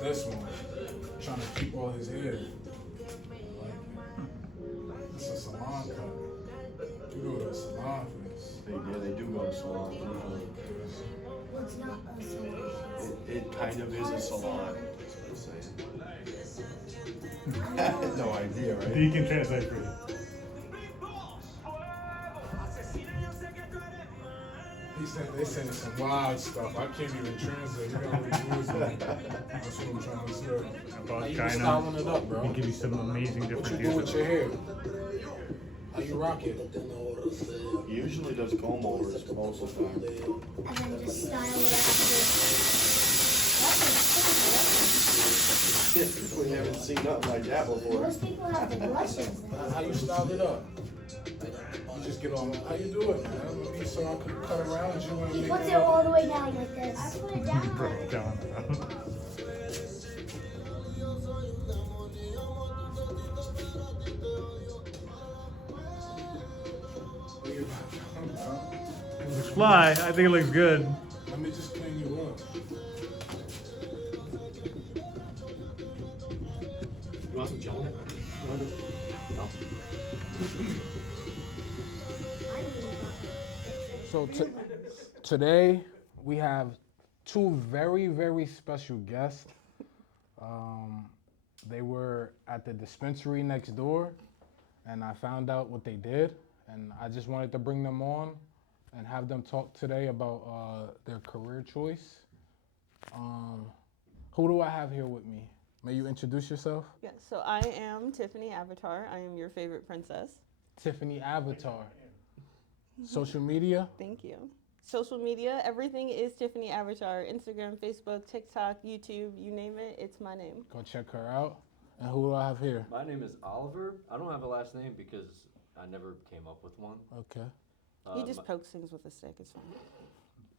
this one. Trying to keep all his hair. Like, this is a salon cut. You go to a salon for this. They do go to salons usually. Well, it's not a salon. It kind of is a salon. That's what I'm saying. No idea, right? You can translate for you. They saying some wild stuff. I can't even translate. You gotta read it. That's what I'm trying to say. About How you China. styling it up, bro? We give you some amazing What different you do with views. your hair? How you rock it? He usually does comb overs most of the time. And then just style it after. We haven't seen nothing like that before. Most people have the brushes. How you style it up? You just get on. How you do it, man? Let me so I can cut around you and He make puts it it all the way down like this. I put it down. Broke down. It looks fly. I think it looks good. Let me just clean you up. You want some gel? So today we have two very, very special guests. They were at the dispensary next door, and I found out what they did, and I just wanted to bring them on and have them talk today about their career choice. Who do I have here with me? May you introduce yourself? Yes, so I am Tiffany Avatar. I am your favorite princess. Tiffany Avatar. Social media? Thank you. Social media, everything is Tiffany Avatar. Instagram, Facebook, TikTok, YouTube, you name it, it's my name. Go check her out. And who do I have here? My name is Oliver. I don't have a last name because I never came up with one. Okay. He just pokes things with a stick, it's fine.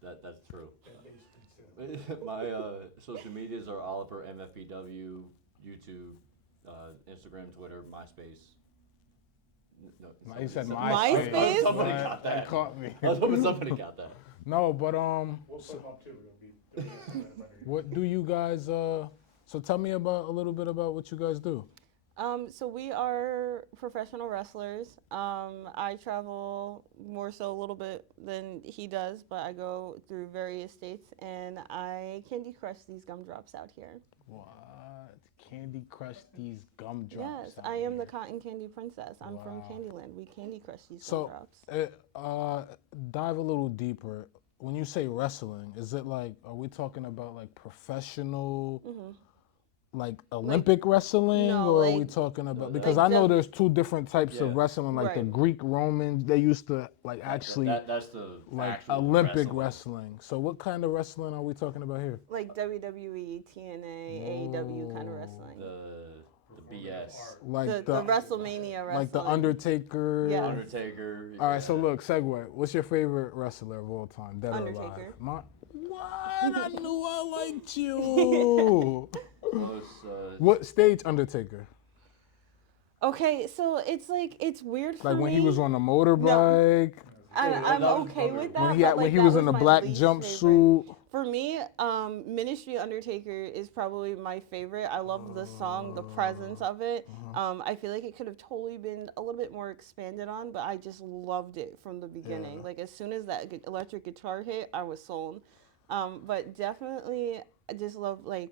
That's true. My social medias are Oliver MFBW, YouTube, Instagram, Twitter, MySpace. No, You said MySpace? MySpace. Somebody Right, got that that. caught me. I was hoping somebody got that. No, but We'll put them up too. It'll be what do you guys? So tell me about a little bit about what you guys do. So we are professional wrestlers. I travel more so a little bit than he does, but I go through various states and I candy crush these gumdrops out here. What? Candy crush these gumdrops. Yes, out I am here. the cotton candy princess. I'm from Wow. Candyland. We candy crush these So, gumdrops. dive a little deeper. When you say wrestling, is it like, are we talking about like professional, like Olympic wrestling, No, or are we like- talking about? like Because I know the- there's two different types of Yeah. wrestling, like the Right. Greek Romans. They used to like actually That's the like actual Olympic wrestling. wrestling. So what kind of wrestling are we talking about here? Like WWE, TNA, AEW kind of wrestling. The BS. Like The WrestleMania wrestling. like the Undertaker. Yeah. Undertaker. All right, so look, segue. What's your favorite wrestler of all time, dead or alive? Undertaker. What? I knew I liked you. Close, What stage Undertaker? Okay, so it's like, it's weird for Like me. when he was on a motorbike, I'm that was okay with that. when he but, when like, he that was in a my black least jumpsuit. favorite. For me, Ministry Undertaker is probably my favorite. I love the song, the presence of it. I feel like it could have totally been a little bit more expanded on, but I just loved it from the beginning. Yeah. Like as soon as that electric guitar hit, I was sold. But definitely, I just love like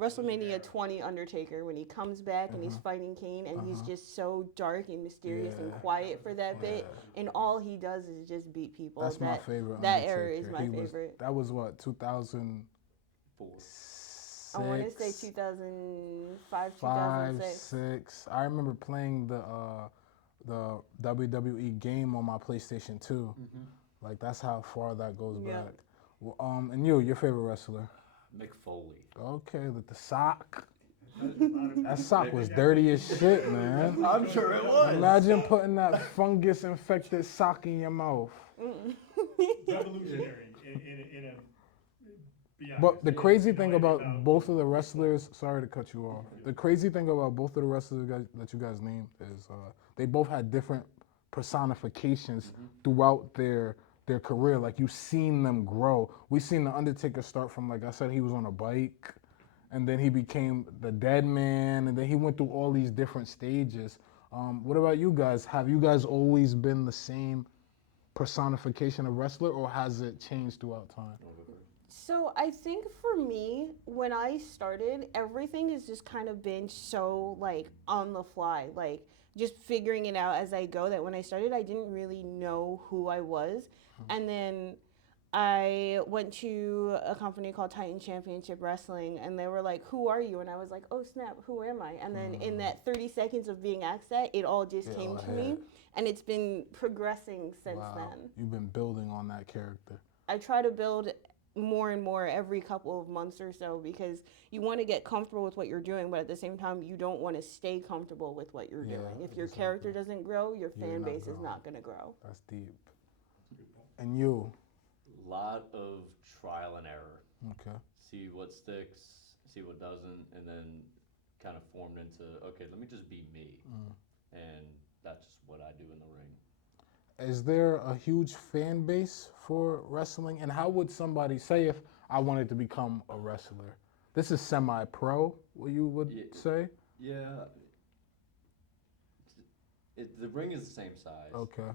WrestleMania 20 Undertaker when he comes back and he's fighting Kane and he's just so dark and mysterious and Yeah. quiet for that bit, and all he does is just beat people. That's my favorite. That era is Undertaker. my He was- favorite. That was what 2006. Four. I want to say 2005, 5, 2006. 6. I remember playing the WWE game on my PlayStation 2. Like that's how far that goes Yeah. back. Well, and your favorite wrestler? Mick Foley. Okay, with the sock. That sock was dirty as shit, man. I'm sure it was. Imagine putting that fungus-infected sock in your mouth. revolutionary in a. Be But honest, the it- crazy you know, thing it about is, both of the wrestlers, sorry to cut you off. The crazy thing about both of the wrestlers that you guys named is they both had different personifications throughout their career. Like you've seen them grow. We seen the Undertaker start from, like I said, he was on a bike. and then he became the dead man, and then he went through all these different stages. What about you guys? Have you guys always been the same personification of wrestler, or has it changed throughout time? So I think for me, when I started, everything has just kind of been so like on the fly, like just figuring it out as I go. That when I started, I didn't really know who I was, and then I went to a company called Titan Championship Wrestling, and they were like, "Who are you?" And I was like, "Oh snap, who am I?" And then in that 30 seconds of being asked that, it all just Yeah, came all to me, hit. and it's been progressing since Wow, then. you've been building on that character. I try to build more and more every couple of months or so because you want to get comfortable with what you're doing, but at the same time, you don't want to stay comfortable with what you're Yeah, doing. If your exactly. character doesn't grow, your You're fan not base is growing. not going to grow. That's deep. And you? Lot of trial and error. Okay. See what sticks, see what doesn't, and then kind of formed into, okay, let me just be me. And that's just what I do in the ring. Is there a huge fan base for wrestling? And how would somebody say if I wanted to become a wrestler? This is semi-pro, what you would Yeah. say? Yeah. The ring is the same size. Okay.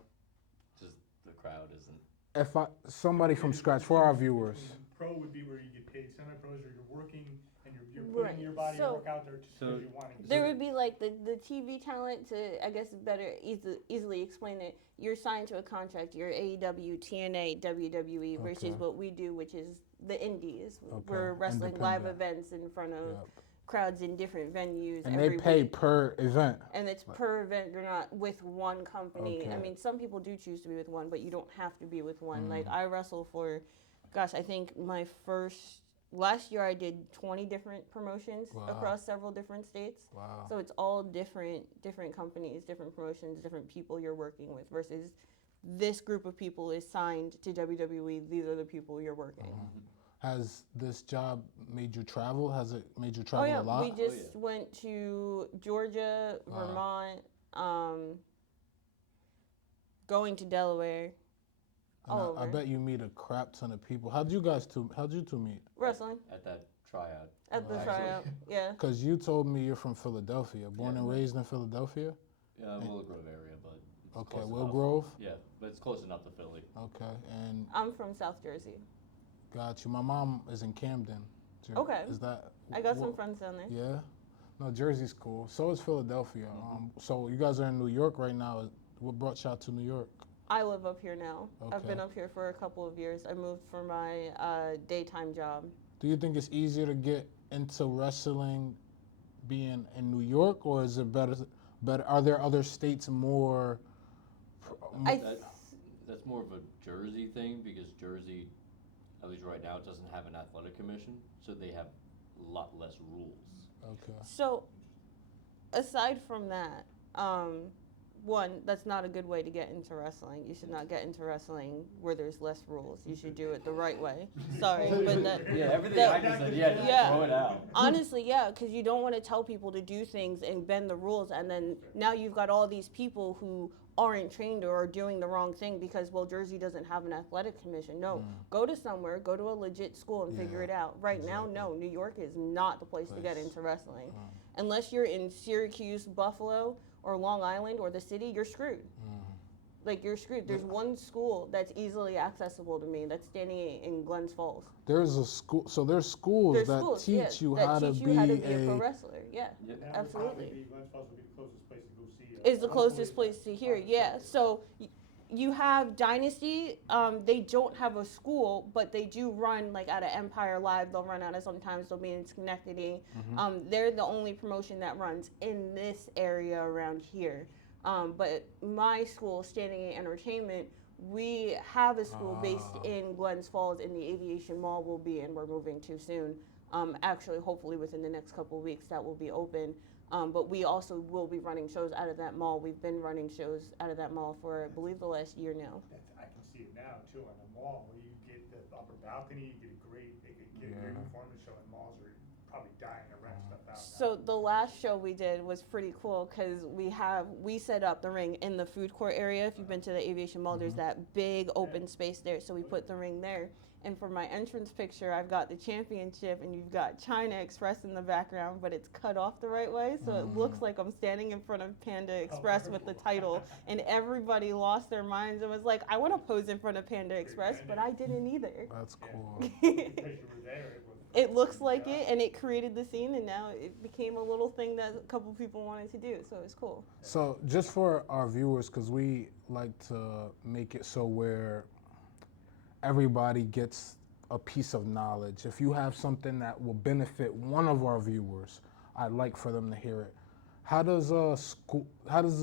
Just the crowd isn't. If somebody from scratch for our viewers. Pro would be where you get paid. Semi-pros are you're working and you're Right. putting your body So- work out there just because you want to. There would be like the TV talent to, I guess, better easily explain it. You're signed to a contract. You're AEW, TNA, WWE versus Okay. what we do, which is the indies. Okay, We're wrestling live independent. events in front of Yep. crowds in different venues. And every they pay week. per event. And it's per event. You're not with one company. I Okay. mean, some people do choose to be with one, but you don't have to be with one. Mm. Like I wrestle for, gosh, I think last year I did 20 different promotions Wow. across several different states. Wow. So it's all different companies, different promotions, different people you're working with versus this group of people is signed to WWE. These are the people you're working. Has this job made you travel? Has it made you Oh travel yeah, a lot? we just went to Georgia, Wow. Vermont, going to Delaware. And all I over. bet you meet a crap ton of people. How'd you two meet? Wrestling At that tryout. at the Wow. tryout. Yeah. Because you told me you're from Philadelphia, born Yeah. and raised in Philadelphia? Yeah, Willow Grove area, but it's Okay, close Will enough. Grove? Yeah, but it's close enough to Philly. Okay, and I'm from South Jersey. got you. My mom is in Camden. Okay. Is that? I got some wh- friends down there. Yeah? No, Jersey's cool. So is Philadelphia. So you guys are in New York right now. What brought y'all to New York? I live up here now. I've Okay. been up here for a couple of years. I moved for my daytime job. Do you think it's easier to get into wrestling being in New York, or is it better? Are there other states more? I That's more of a Jersey thing because Jersey, at least right now, doesn't have an athletic commission, so they have a lot less rules. Okay. So, aside from that, one, that's not a good way to get into wrestling. You should not get into wrestling where there's less rules. You should do it the right way. Sorry, but that. Yeah, everything that- I just said, yeah, just Yeah. throw it out. Honestly, yeah, because you don't want to tell people to do things and bend the rules, and then now you've got all these people who aren't trained or are doing the wrong thing because, well, Jersey doesn't have an athletic commission. No, go to somewhere, go to a legit school and figure Yeah, it out. Right now, no, New York is not the place to get Place. into wrestling. Unless you're in Syracuse, Buffalo, or Long Island, or the city, you're screwed. Like, you're screwed. There's one school that's easily accessible to me that's standing in Glens Falls. There's a school. So there's schools There's that schools, teach yeah, you that how to teach be you how to be a a. pro wrestler. Yeah, Yeah. And absolutely. Glens Falls would be the closest place to go see. Is the closest place to here. Yeah. So you have Dynasty. They don't have a school, but they do run like out of Empire Live. They'll run out of sometimes. They'll be in Schenectady. They're the only promotion that runs in this area around here. But my school, Standing A Entertainment, we have a school based in Glens Falls in the Aviation Mall we'll be in. We're moving to soon. Actually, hopefully within the next couple of weeks that will be open. But we also will be running shows out of that mall. We've been running shows out of that mall for, I believe, the last year now. I can see it now too on the mall where you get the upper balcony, you get a great, they could get a great performance show, and malls are probably dying to rent stuff out. So the last show we did was pretty cool because we set up the ring in the food court area. If you've been to the aviation mall, there's that big open space there. So we put the ring there. And for my entrance picture, I've got the championship, and you've got China Express in the background, but it's cut off the right way, so it looks like I'm standing in front of Panda Express with the title. And everybody lost their minds and was like, "I want to pose in front of Panda Express," but I didn't either. That's cool. Because you were there, it was. It looks like it, and it created the scene, and now it became a little thing that a couple people wanted to do, so it was cool. So just for our viewers, because we like to make it so where everybody gets a piece of knowledge. If you have something that will benefit one of our viewers, I'd like for them to hear it. How does the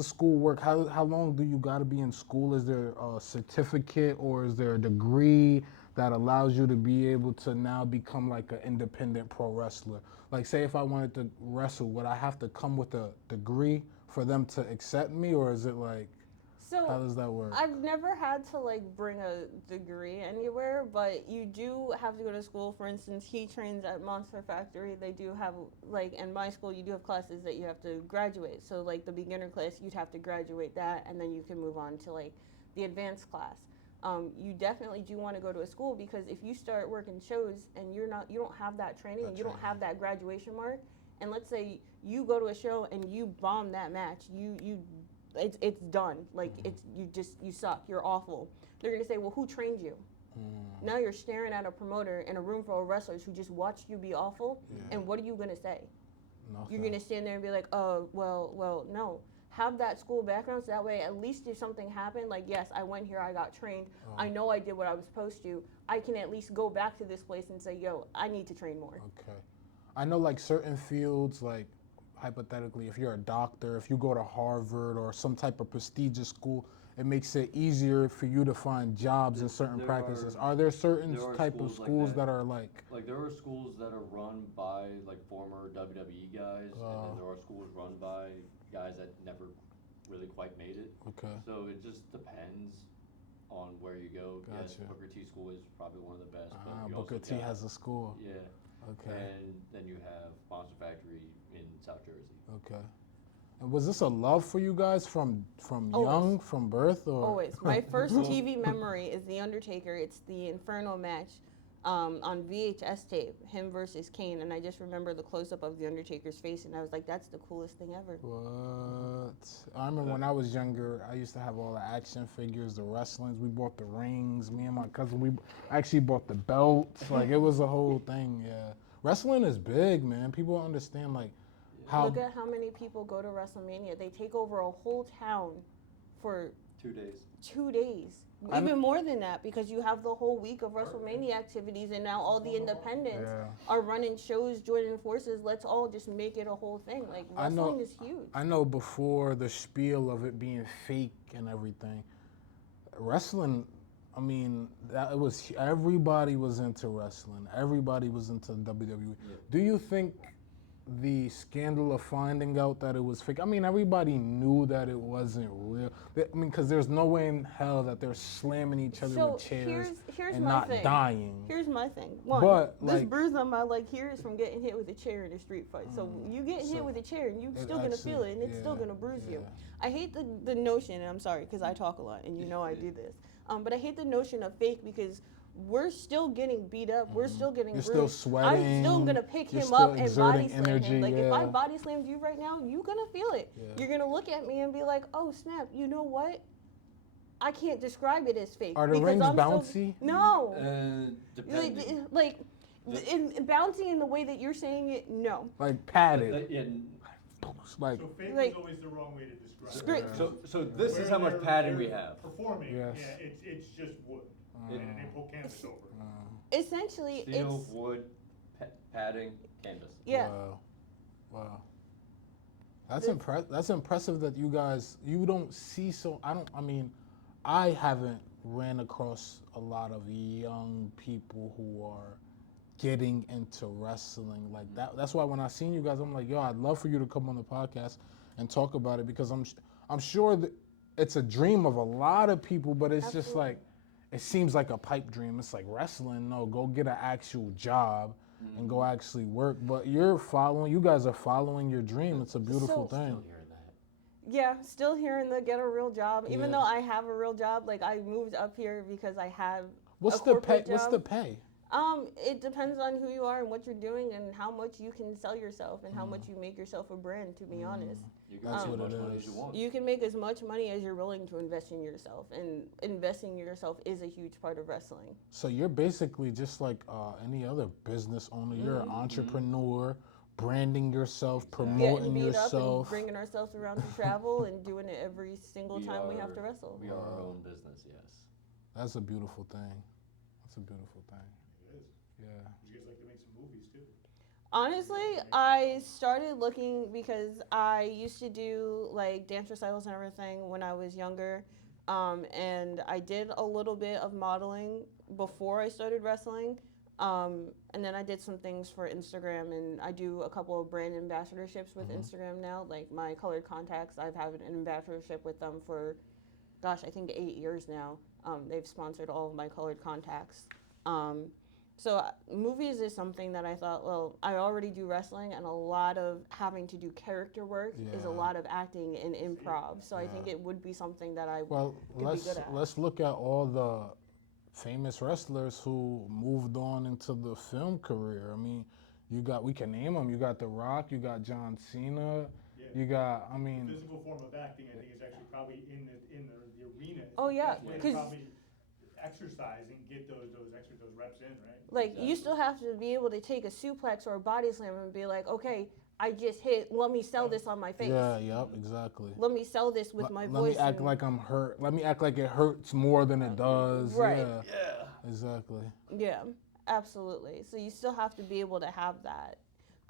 school work? How long do you got to be in school? Is there a certificate or is there a degree that allows you to be able to now become like an independent pro wrestler? Like, say if I wanted to wrestle, would I have to come with a degree for them to accept me, or is it like, So how does that work? I've never had to like bring a degree anywhere, but you do have to go to school. For instance, he trains at Monster Factory. They do have like in my school, you do have classes that you have to graduate. So like the beginner class, you'd have to graduate that, and then you can move on to like the advanced class. You definitely do want to go to a school because if you start working shows and you don't have that training and you don't have that graduation mark, and let's say you go to a show and you bomb that match, it's done. Like you suck. You're awful. They're gonna say, well, who trained you? Now you're staring at a promoter in a room full of wrestlers who just watched you be awful. And what are you gonna say? Nothing. You're gonna stand there and be like, oh, well, no. Have that school background so that way at least if something happened, like yes, I went here, I got trained, I know I did what I was supposed to. I can at least go back to this place and say, yo, I need to train more. Okay. I know like certain fields, like hypothetically, if you're a doctor, if you go to Harvard or some type of prestigious school, it makes it easier for you to find jobs in certain There practices. Are there certain there are type of schools like schools that. that are like, Like there are schools that are run by like former WWE guys, and then there are schools run by guys that never really quite made it. okay, So it just depends on where you go. Yes, Gotcha. Booker T school is probably one of the best. But you Booker also T got- has a school. Yeah. Okay, And then you have Monster Factory in South Jersey. okay. And was this a love for you guys from Always. young, from birth, or? Always. My first TV memory is The Undertaker. It's the Inferno match on VHS tape, him versus Kane. And I just remember the close-up of The Undertaker's face, and I was like, that's the coolest thing ever. What? I remember when I was younger, I used to have all the action figures, the wrestlings. We bought the rings. Me and my cousin, we actually bought the belts. Like, it was a whole thing, yeah. Wrestling is big, man. People don't understand, like, how... Look at how many people go to WrestleMania. They take over a whole town for 2 days. 2 days. Even more than that, because you have the whole week of WrestleMania activities, and now all the independents Yeah. are running shows, joining forces. Let's all just make it a whole thing. Like, I know- wrestling is huge. I know before the spiel of it being fake and everything, wrestling, I mean, it was, everybody was into wrestling. Everybody was into WWE. Yeah. Do you think the scandal of finding out that it was fake, I mean, everybody knew that it wasn't real. I mean, because there's no way in hell that they're slamming each other So with chairs here's and my not thing. dying. Here's my thing. One, But, this like- bruise on my leg here is from getting hit with a chair in a street fight. So you get So hit with a chair, and you're it still gonna feel actually- it, and it's still yeah, gonna bruise you. yeah. I hate the notion, and I'm sorry because I talk a lot, and you know I do this. But I hate the notion of fake because we're still getting beat up. We're still getting You're bruised. still I'm still sweating, gonna pick you're him still up and exerting body slam energy, him. Like if I yeah. body slammed you right now, you're gonna feel it. Yeah. You're gonna look at me and be like, "Oh snap! You know what? I can't describe it as fake." Are the because rings I'm still- bouncy? No. Depending. Like in bouncing in the way that you're saying it, no. Like padded. Like, So fake Like- is always the wrong way to describe Screw- it. So this is Where how much they're- padding we they're have. Performing, Yes. yeah, it's just wood. And they pull canvas over it. Essentially, Steel, it's wood, padding, canvas. yeah. Wow. That's impressive that you guys, you don't see I mean, I haven't ran across a lot of young people who are getting into wrestling like that. That's why when I seen you guys, I'm like, yo, I'd love for you to come on the podcast and talk about it because I'm sure that it's a dream of a lot of people, but it's just Absolutely. like, it seems like a pipe dream. It's like wrestling, no, go get an actual job. and go actually work. But you guys are following your dream. It's a beautiful So- thing. Still hearing that. Yeah, still hearing the get a real job. Even Yeah. though I have a real job, like I moved up here because I have What's a the pay? corporate What's the job. pay? It depends on who you are and what you're doing and how much you can sell yourself and how much you make yourself a brand, to be honest. You can That's make as what much it money as you is. want. You can make as much money as you're willing to invest in yourself, and investing in yourself is a huge part of wrestling. So you're basically just like any other business owner. You're an entrepreneur, branding yourself, Getting promoting beat up and yourself. bringing ourselves around to travel and doing it every single time we have to wrestle. We are our own business, yes. That's a beautiful thing. That's a beautiful thing. It is. Yeah. Would you guys like to make some movies too? Honestly, I started looking because I used to do like dance recitals and everything when I was younger. And I did a little bit of modeling before I started wrestling. And then I did some things for Instagram, and I do a couple of brand ambassadorships with Instagram now. Like my colored contacts, I've had an ambassadorship with them for, gosh, I think 8 years now. They've sponsored all of my colored contacts. Movies is something that I thought, well, I already do wrestling, and a lot of having to do character work is a Yeah. lot of acting and improv. So I think it would be something that I Well, could be good at. let's look at all the famous wrestlers who moved on into the film career. I mean, we can name them. You got The Rock. You got John Cena. Yeah. You got, I The mean, physical form of acting, I think, is actually probably in the arena. It's Oh, the yeah, best way to 'cause- probably exercise and get those reps in, right? Like, you still have to be able to take a suplex or a body slam and be like, okay, I just hit, let me sell this on my face. yeah, yep, exactly. Let me sell this with my Let voice. me act and- like I'm hurt. Let me act like it hurts more than it does. Right. Yeah, Yeah. exactly. Yeah, absolutely. So you still have to be able to have that.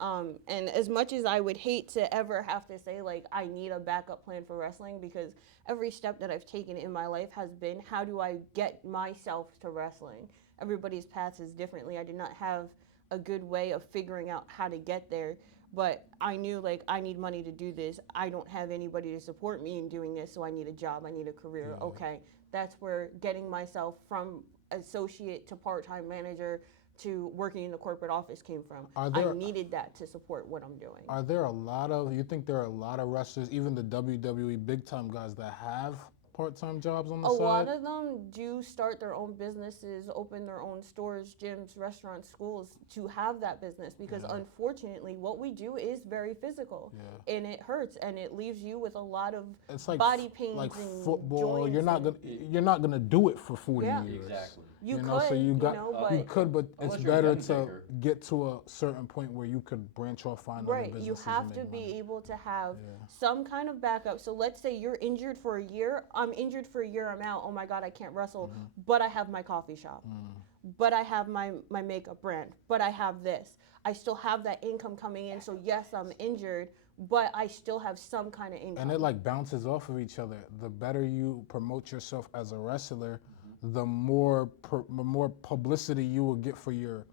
And as much as I would hate to ever have to say, like, I need a backup plan for wrestling, because every step that I've taken in my life has been, how do I get myself to wrestling? Everybody's path is differently. I did not have a good way of figuring out how to get there, but I knew, like, I need money to do this. I don't have anybody to support me in doing this, so I need a job. I need a career. Yeah. Okay, that's where getting myself from associate to part-time manager to working in the corporate office came from. Are I there- needed that to support what I'm doing. Are there a lot of, you think there are a lot of wrestlers, even the WWE big time guys, that have part-time jobs on the A side? lot of them do start their own businesses, open their own stores, gyms, restaurants, schools to have that business, because unfortunately what we do is very physical, Yeah. and it hurts, and it leaves you with a lot of It's like body pains like and football. You're joints not and- gonna you're not gonna do it for 40 Yeah. years. Exactly. You know, so could, you got but you could, but it's Unless you're a better young to taker. get to a certain point where you could branch off, find other right, businesses. you have and to make be money. able to have Yeah. some kind of backup. So let's say you're injured for a year. I'm injured for a year. I'm out. Oh my God, I can't wrestle. Mm-hmm. But I have my coffee shop. But I have my makeup brand. But I have this. I still have that income coming in. So yes, I'm injured, but I still have some kind of income. And it like bounces off of each other. The better you promote yourself as a wrestler, the more publicity you will get for your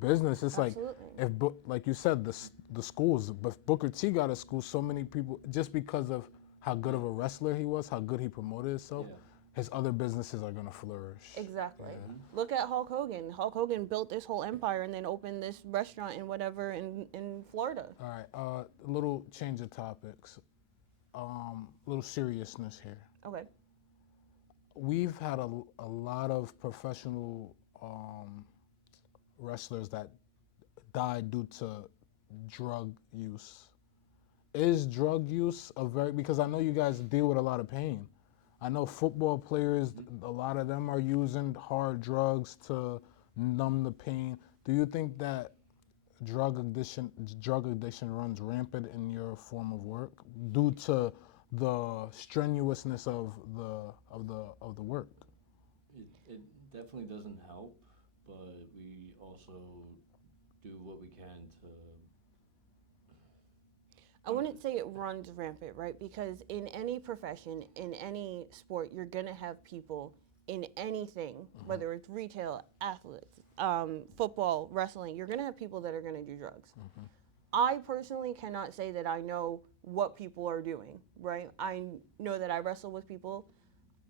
business. It's Absolutely. like like you said, the schools. But Booker T got a school. So many people, just because of how good of a wrestler he was, how good he promoted himself, Yeah. his other businesses are gonna flourish. Exactly. Look at Hulk Hogan. Hulk Hogan built this whole empire and then opened this restaurant in whatever in Florida. All right, a little change of topics. Little seriousness here. Okay. We've had a lot of professional wrestlers that died due to drug use. Is drug use because I know you guys deal with a lot of pain. I know football players, a lot of them are using hard drugs to numb the pain. Do you think that drug addiction runs rampant in your form of work due to the strenuousness of the work? It definitely doesn't help, but we also do what we can to. I wouldn't say it runs rampant, right? Because in any profession, in any sport, you're gonna have people in anything, whether it's retail, athletes, football, wrestling, you're gonna have people that are gonna do drugs. I personally cannot say that I know what people are doing, right? I know that I wrestle with people.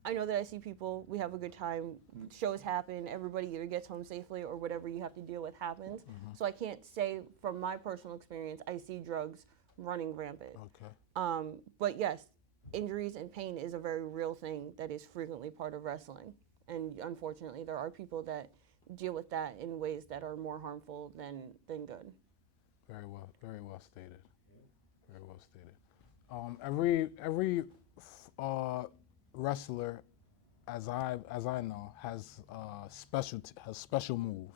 I know that I see people, we have a good time, shows happen, everybody either gets home safely or whatever you have to deal with happens. So I can't say from my personal experience, I see drugs running rampant. Okay. But yes, injuries and pain is a very real thing that is frequently part of wrestling. And unfortunately, there are people that deal with that in ways that are more harmful than good. Very well stated. Very well stated. Every wrestler, as I know, has special move.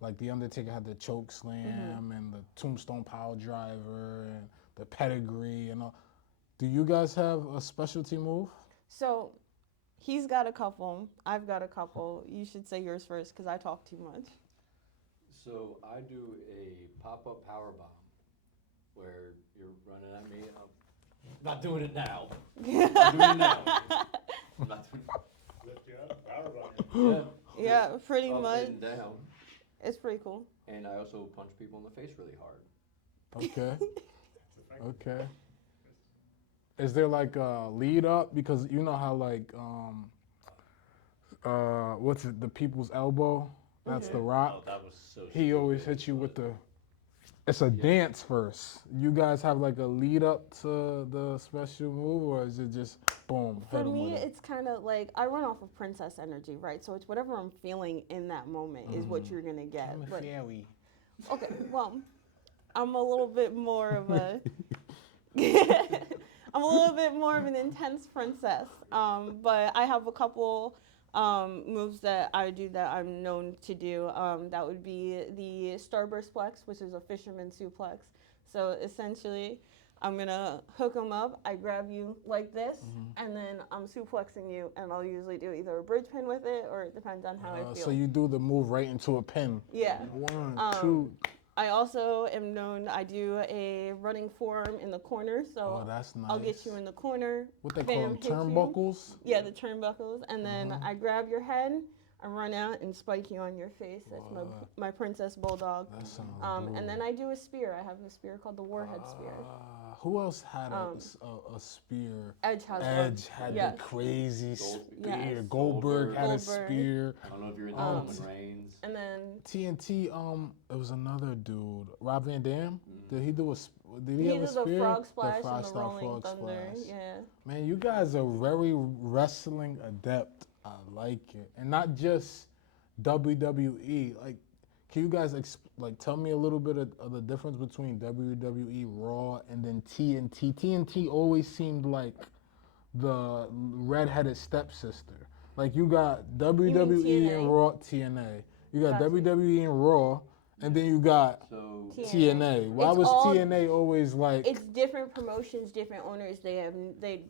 Like the Undertaker had the choke slam and the tombstone power driver and the pedigree and all. Do you guys have a specialty move? So he's got a couple. I've got a couple. You should say yours first because I talk too much. So I do a pop-up power bomb where you're running at me. I'm not doing it now. I'm doing it now. I'm not doing Lift you up, power bomb. it. Yeah, Just pretty up much. and down. It's pretty cool. And I also punch people in the face really hard. Okay. It's effective. Okay. Is there like a lead up? Because you know how like what's it, the people's elbow? That's the Oh, Rock. that was so He always stupid, hits you with but the. It's a dance first. You guys have like a lead up to the special move, or is it just boom? For hit 'em me, with it? it's kind of like I run off of princess energy, right? So it's whatever I'm feeling in that moment is what you're gonna get. I'm a But fairy. okay, well, I'm a little bit more of a I'm a little bit more of an intense princess. But I have a couple moves that I do that I'm known to do. That would be the starburst plex, which is a fisherman suplex. So essentially, I'm gonna hook them up. I grab you like this, and then I'm suplexing you, and I'll usually do either a bridge pin with it, or it depends on how I feel. So you do the move right into a pin. Yeah. One, two. I also am known. I do a running forearm in the corner, so Oh, that's nice. I'll get you in the corner. What they bam, call them, hit you. turnbuckles? Yeah, the turnbuckles, and then I grab your head, I run out and spike you on your face. That's my princess bulldog. That sounds And then I do a spear. I have a spear called the warhead spear. Who else had a spear? Edge has one. Edge had Yes. the crazy spear. Yes. Goldberg had a Goldberg. spear. I don't know if you're into Roman Reigns. And then TNT, it was another dude, Rob Van Dam. Did he do a? Did he he have a did spear? the frog splash frog and the star rolling frog thunder. splash. Yeah. Man, you guys are very wrestling adept. I like it, and not just WWE. Like, can you guys tell me a little bit of the difference between WWE Raw and then TNT? TNT always seemed like the redheaded stepsister. Like you got WWE TNA? and Raw, TNA. You got Gotcha. WWE and Raw, and then you got So TNA. Why It's was all- TNA always like? It's different promotions, different owners. They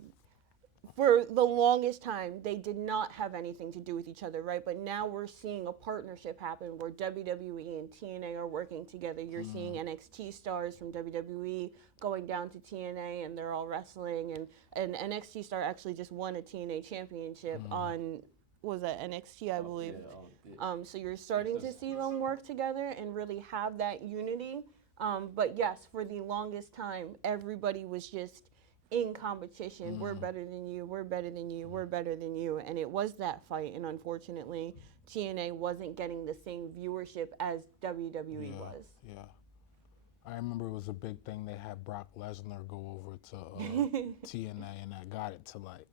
for the longest time they did not have anything to do with each other, right? But now we're seeing a partnership happen where WWE and TNA are working together. You're seeing NXT stars from WWE going down to TNA, and they're all wrestling. And NXT star actually just won a TNA championship on was that NXT, I believe. So you're starting to see them work together and really have that unity. But yes, for the longest time, everybody was just in competition. We're better than you. We're better than you. We're better than you. And it was that fight. And unfortunately, TNA wasn't getting the same viewership as WWE was. Yeah. I remember it was a big thing. They had Brock Lesnar go over to TNA, and that got it to like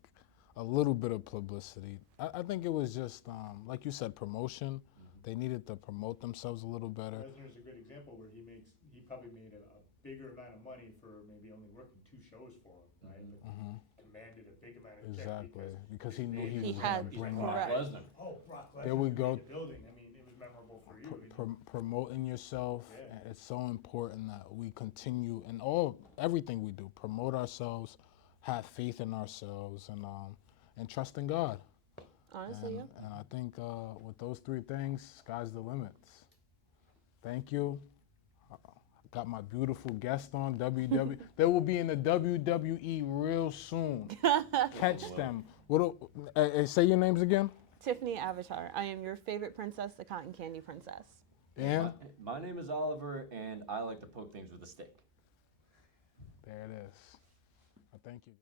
a little bit of publicity. I think it was just, like you said, promotion. They needed to promote themselves a little better. Lesnar's a good example where he probably made a bigger amount of money for maybe only working 2 shows for him, right? But commanded a big amount of check Exactly, because he knew he He was had- going to bring Brock that. correct. Lesnar. Oh, Brock Lesnar. There we made go. The building. I mean, it was memorable for you. I mean, Promoting yourself. Yeah. And it's so important that we continue in everything we do. Promote ourselves, have faith in ourselves, and trust in God. Honestly, yeah. And I think with those 3 things, sky's the limits. Thank you. Got my beautiful guest on WWE. They will be in the WWE real soon. Catch them. Say your names again. Tiffany Avatar. I am your favorite princess, the cotton candy princess. And My name is Oliver, and I like to poke things with a stick. there it is. Thank you.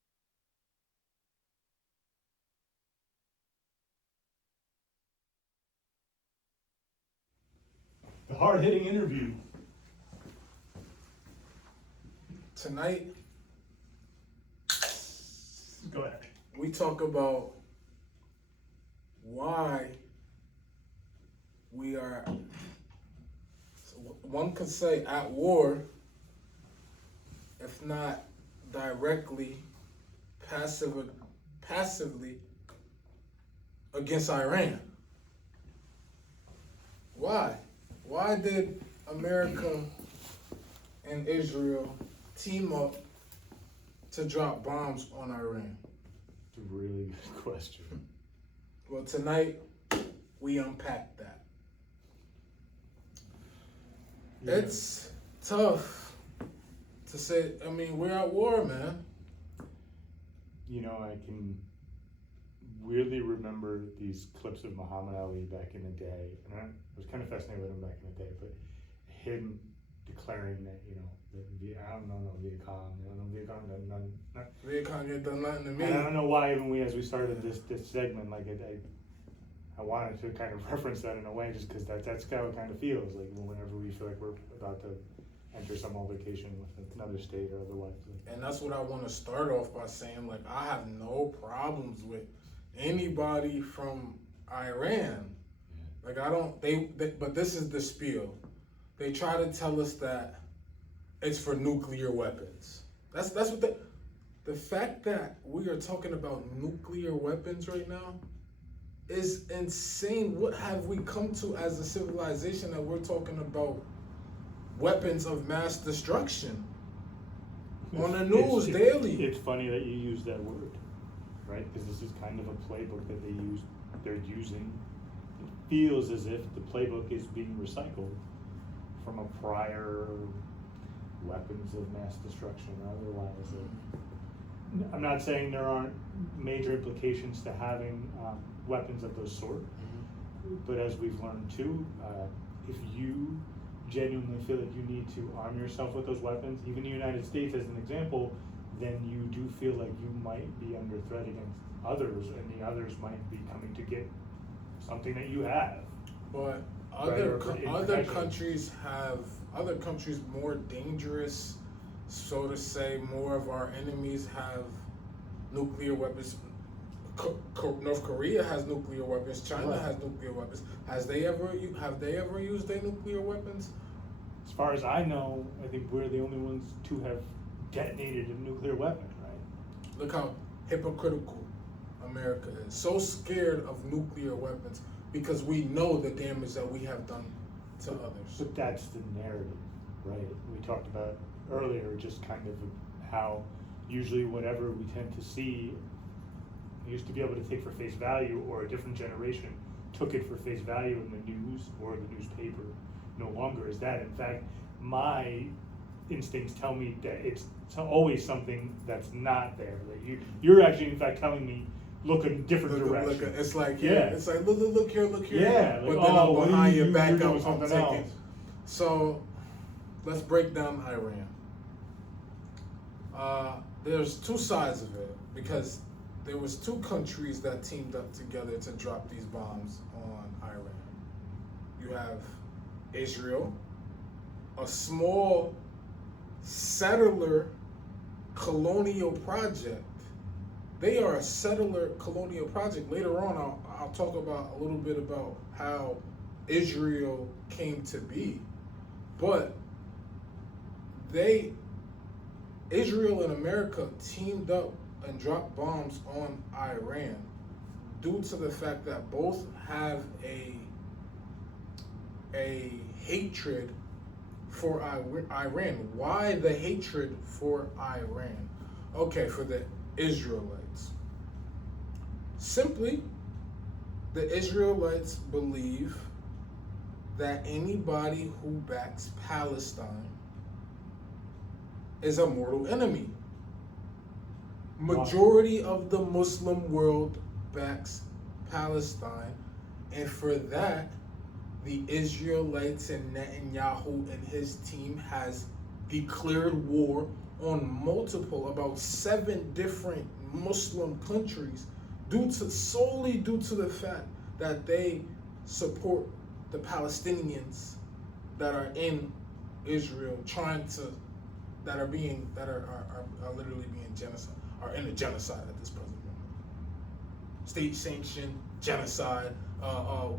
hard-hitting interview. Tonight, Go ahead. we talk about why we are, one could say, at war, if not directly, passively against Iran. Why? Why did America and Israel team up to drop bombs on Iran? It's a really good question. Well, tonight we unpack that. Yeah. It's tough to say. I mean, we're at war, man. You know, I can weirdly remember these clips of Muhammad Ali back in the day, and I was kind of fascinated with him back in the day, but him declaring that, you know, I don't know, Viet Cong, Viet Cong done none. Viet Cong ain't done nothing to me. And I don't know why, even as we started this segment, like I wanted to kind of reference that in a way, just because that's how it kind of feels, like whenever we feel like we're about to enter some altercation with another state or otherwise. And that's what I want to start off by saying. Like, I have no problems with anybody from Iran. Like, I don't. They but this is the spiel. They try to tell us that it's for nuclear weapons. That's what the fact that we are talking about nuclear weapons right now is insane. What have we come to as a civilization that we're talking about weapons of mass destruction on the news daily? It's funny that you use that word, right? Because this is kind of a playbook that they're using. It feels as if the playbook is being recycled from a prior weapons of mass destruction or otherwise. I'm not saying there aren't major implications to having weapons of those sort, but as we've learned too, if you genuinely feel that you need to arm yourself with those weapons, even the United States as an example, then you do feel like you might be under threat against others, and the others might be coming to get something that you have. But Right, other countries more dangerous, so to say. More of our enemies have nuclear weapons. North Korea has nuclear weapons. China has nuclear weapons. Have they ever used their nuclear weapons? As far as I know, I think we're the only ones to have detonated a nuclear weapon, right? Look how hypocritical America is. So scared of nuclear weapons because we know the damage that we have done to others. But that's the narrative, right? We talked about earlier just kind of how usually whatever we tend to see, we used to be able to take for face value, or a different generation took it for face value in the news or the newspaper. No longer is that. In fact, my instincts tell me that it's always something that's not there. That you're actually in fact telling me, look in a different direction. It's like, yeah, it's like look here. Yeah, but like, then I'm behind your back, you're I'm doing something taking. else. So let's break down Iran. There's two sides of it, because there was two countries that teamed up together to drop these bombs on Iran. You have Israel, a small settler colonial project. They are a settler colonial project. Later on, I'll talk about a little bit about how Israel came to be. But Israel and America teamed up and dropped bombs on Iran due to the fact that both have a hatred for Iran. Why the hatred for Iran? Okay, for the Israelites. Simply, the Israelites believe that anybody who backs Palestine is a mortal enemy. Majority of the Muslim world backs Palestine, and for that, the Israelites and Netanyahu and his team has declared war on about 7 different Muslim countries solely due to the fact that they support the Palestinians that are in Israel that are literally being genocide, are in a genocide at this present moment. State sanctioned genocide,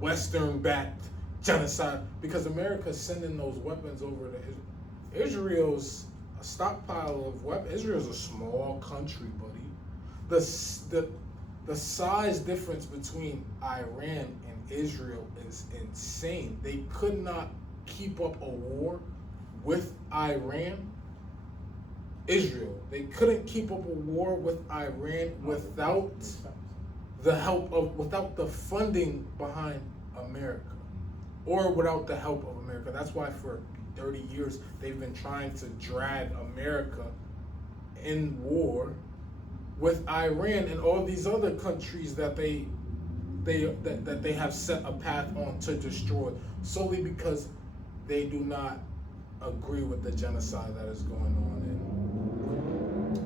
Western backed genocide, because America's sending those weapons over to Israel. Israel's a stockpile of weapons. Israel's a small country, buddy. The size difference between Iran and Israel is insane. They could not keep up a war with Israel. They couldn't keep up a war with Iran without without the funding behind America, or without the help of America. That's why for 30 years they've been trying to drag America in war with Iran and all these other countries that they have set a path on to destroy, solely because they do not agree with the genocide that is going on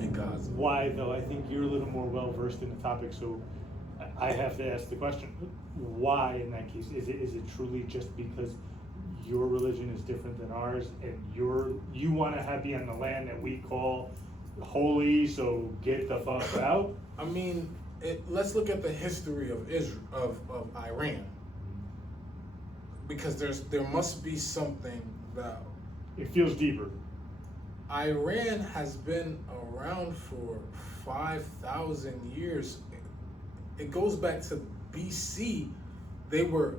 in Gaza. Why, though? I think you're a little more well versed in the topic, so I have to ask the question: why, in that case, is it truly just because your religion is different than ours, and you want to be on the land that we call holy? So get the fuck out. I mean, let's look at the history of Israel, of Iran, because there must be something that It feels deeper. Iran has been around for 5,000 years. It goes back to BC. They were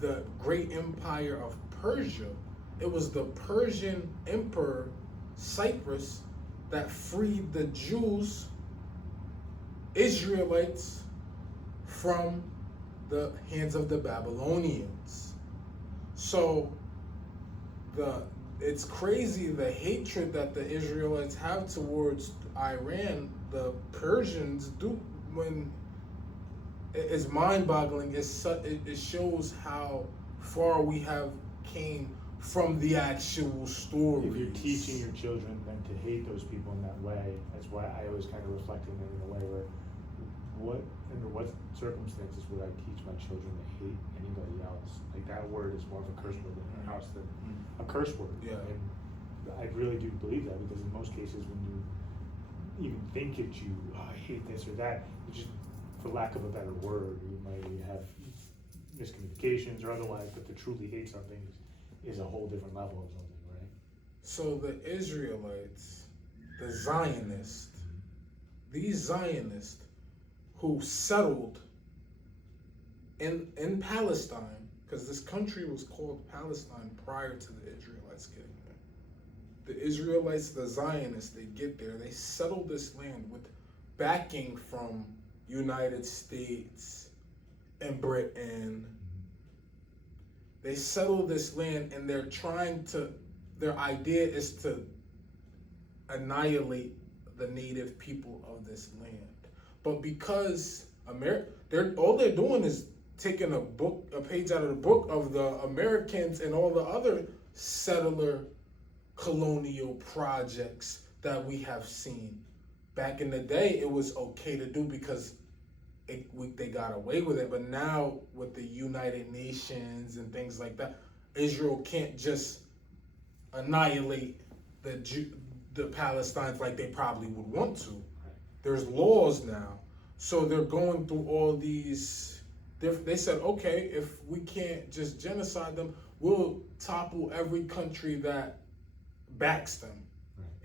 the great empire of Persia. It was the Persian emperor Cyrus that freed the Jews, Israelites, from the hands of the Babylonians. So it's crazy the hatred that the Israelites have towards Iran, the Persians do. When it's mind-boggling. It shows how far we have came from the actual story. If you're teaching your children then to hate those people in that way, that's why I always kind of reflect on it in a way where, under what circumstances would I teach my children to hate anybody else? Like, that word is more of a curse word in our house than a curse word. Yeah. And I really do believe that, because in most cases when you even think that I hate this or that, you just, for lack of a better word, you might have miscommunications or otherwise, but to truly hate something is a whole different level of something, right? So the Israelites, the Zionists, these Zionists who settled in Palestine, because this country was called Palestine prior to the Israelites getting there. The Israelites, the Zionists, they get there, they settle this land with backing from United States and Britain. They settle this land, and their idea is to annihilate the native people of this land. But because all they're doing is taking a page out of the book of the Americans and all the other settler colonial projects that we have seen. Back in the day, it was okay to do because they got away with it, but now with the United Nations and things like that, Israel can't just annihilate the Palestinians like they probably would want to. There's laws now, so they're going through all these. They said, okay, if we can't just genocide them, we'll topple every country that backs them,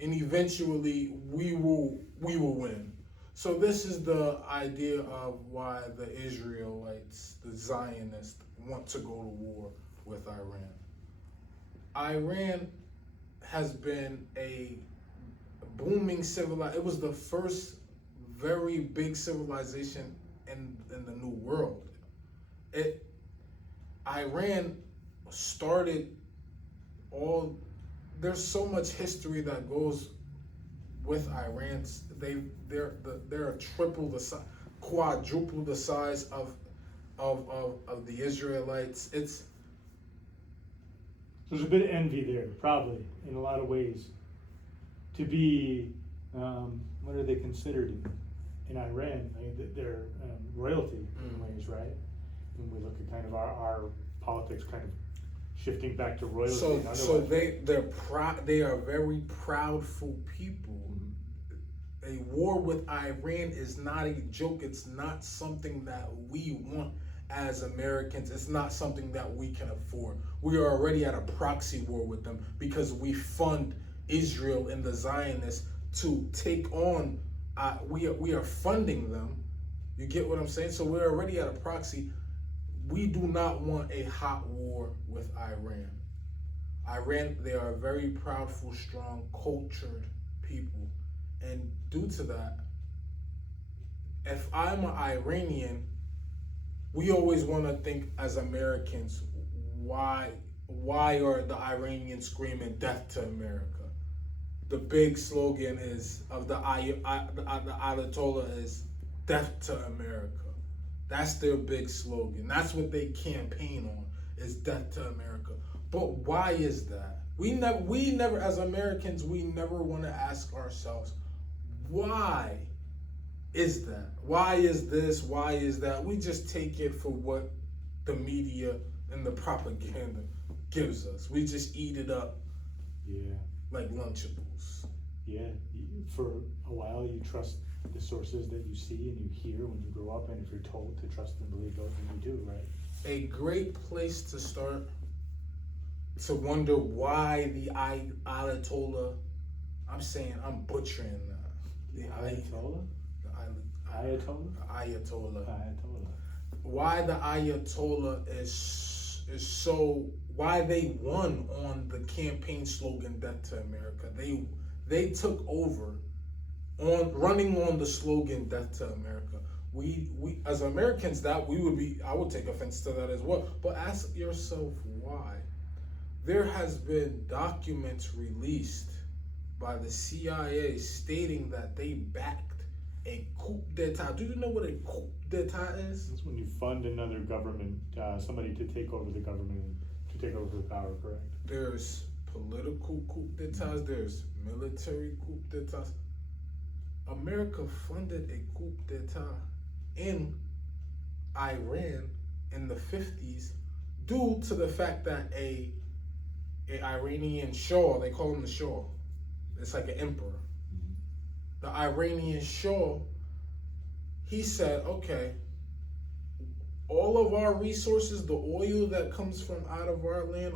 and eventually we will win. So this is the idea of why the Israelites, the Zionists, want to go to war with Iran. Iran has been a booming civilization. It was the first very big civilization in the New World. Iran started there's so much history that goes with Iran. They're a triple the size, quadruple the size of the Israelites. There's a bit of envy there, probably, in a lot of ways. To be, what are they considered in Iran? I mean, they're royalty in ways, right? When we look at kind of our politics kind of shifting back to royalty. So and so otherwise. they're proud. They are very proudful people. A war with Iran is not a joke. It's not something that we want as Americans. It's not something that we can afford. We are already at a proxy war with them because we fund Israel and the Zionists to take on. We are funding them. You get what I'm saying? So we're already at a proxy. We do not want a hot war with Iran. Iran, they are very proudful, strong, cultured people. And due to that, if I'm an Iranian, we always want to think as Americans, why are the Iranians screaming death to America? The big slogan is of the Ayatollah is death to America. That's their big slogan. That's what they campaign on is death to America. But why is that? We never as Americans, we never want to ask ourselves, why is that? Why is this? Why is that? We just take it for what the media and the propaganda gives us. We just eat it up Yeah. like Lunchables. Yeah. For a while, you trust the sources that you see and you hear when you grow up, and if you're told to trust and believe those, then you do, right? A great place to start to wonder why the Ayatollah, I'm butchering that. The Ayatollah? the Ayatollah? Ayatollah. Ayatollah. Why the Ayatollah is so, why they won on the campaign slogan "Death to America." They took over on running on the slogan "Death to America." We as Americans, that I would take offense to that as well. But ask yourself why. There has been documents released by the CIA stating that they backed a coup d'etat. Do you know what a coup d'etat is? That's when you fund another government, somebody to take over the government, to take over the power, correct? There's political coup d'etats, there's military coup d'etats. America funded a coup d'etat in Iran in the 50s due to the fact that a Iranian Shah, they call him the Shah, it's like an emperor. The Iranian Shah, he said, okay, all of our resources, the oil that comes from out of our land,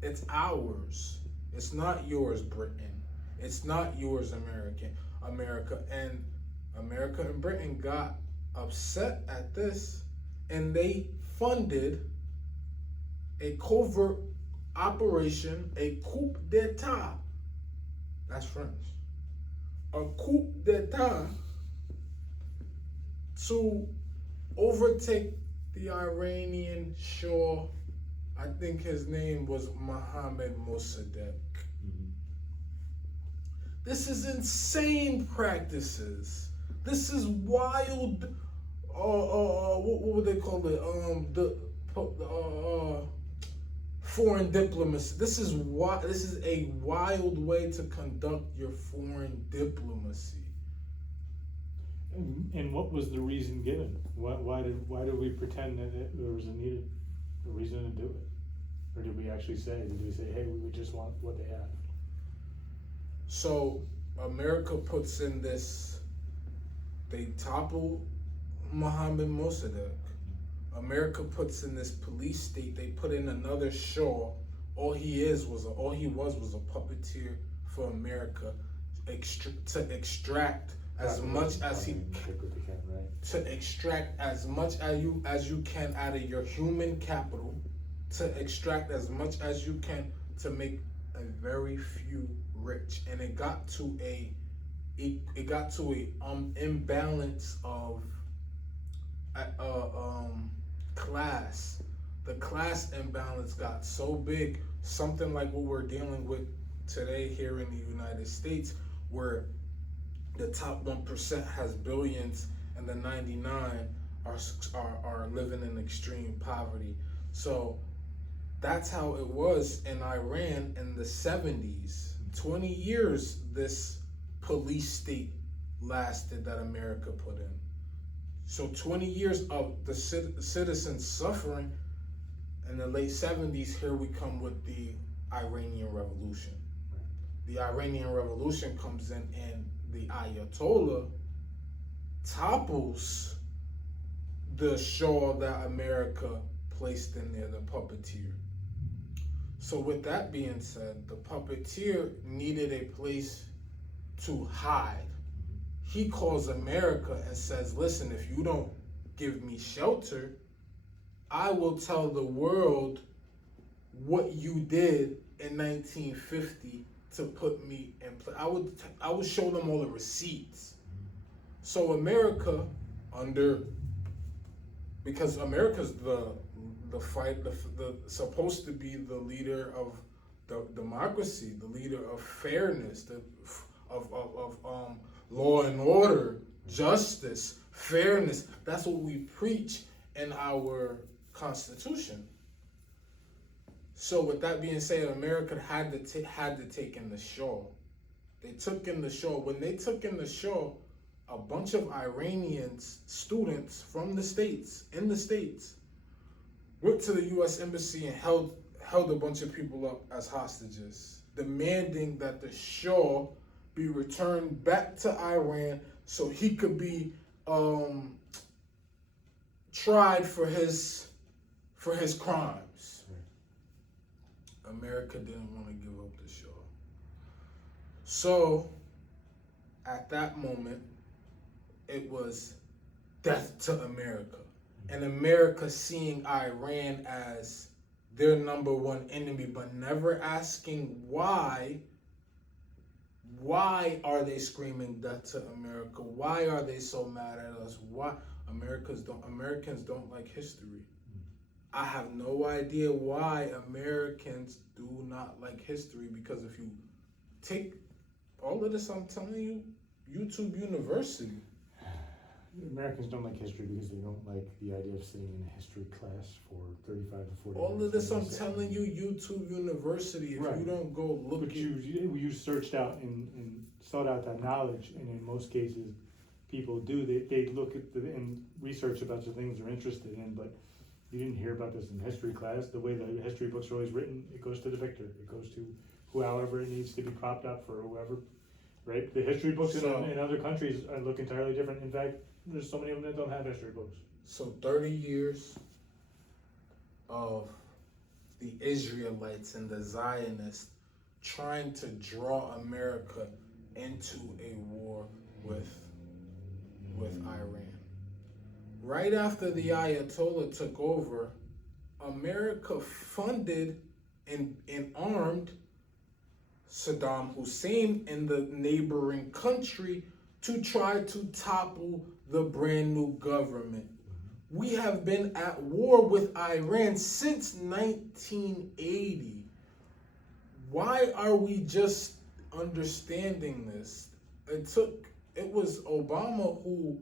it's ours. It's not yours, Britain. It's not yours, America. And America and Britain got upset at this, and they funded a covert operation, a coup d'etat. That's French. A coup d'etat to overtake the Iranian Shah. I think his name was Mohammed Mossadegh. This is insane practices. This is wild. What would they call it? Foreign diplomacy. This is a wild way to conduct your foreign diplomacy. And what was the reason given? Why did we pretend that there was a reason to do it? Or did we actually say? Did we say, hey, we just want what they have? So America puts in this. They topple Mohammed Mossadegh. America puts in this police state. They put in another Shah. All he was a puppeteer for America, to extract as much as he to extract as much as you can out of your human capital, to extract as much as you can to make a very few rich, and it got to a imbalance of class. The class imbalance got so big, something like what we're dealing with today here in the United States, where the top 1% has billions and the 99 are living in extreme poverty. So that's how it was in Iran in the 70s. 20 years this police state lasted that America put in. So 20 years of the citizens suffering, In the late 70s, here we come with the Iranian Revolution. The Iranian Revolution comes in, and the Ayatollah topples the Shah that America placed in there, the puppeteer. So with that being said, the puppeteer needed a place to hide. He calls America and says, listen, if you don't give me shelter, I will tell the world what you did in 1950 to put me in place. I would show them all the receipts. So America, because America's the supposed to be the leader of the democracy, the leader of fairness, of law and order, justice, fairness. That's what we preach in our Constitution. So with that being said, America had to take in the Shah. They took in the Shah. When they took in the Shah, a bunch of Iranians, students from the States, went to the U.S. Embassy and held a bunch of people up as hostages, demanding that the Shah be returned back to Iran so he could be tried for his crimes. America didn't want to give up the Shah. So at that moment, it was death to America. And America seeing Iran as their number one enemy, but never asking why. Why are they screaming death to America? Why are they so mad at us? Why Americans don't like history. I have no idea why Americans do not like history, because if you take all of this, I'm telling you, YouTube University. Americans don't like history because they don't like the idea of sitting in a history class for 35 to 40 All minutes. of this, I'm telling you, YouTube University. If Right. you don't go look But at you searched out and sought out that knowledge, and in most cases, people do. They look at and research about the things they're interested in, but you didn't hear about this in history class. The way the history books are always written, it goes to the victor. It goes to however it needs to be propped up for whoever, right? The history books in other countries look entirely different. In fact, there's so many of them that don't have history books. So 30 years of the Israelites and the Zionists trying to draw America into a war with Iran. Right after the Ayatollah took over, America funded and armed Saddam Hussein and the neighboring country to try to topple the brand new government. We have been at war with Iran since 1980. Why are we just understanding this? It was Obama who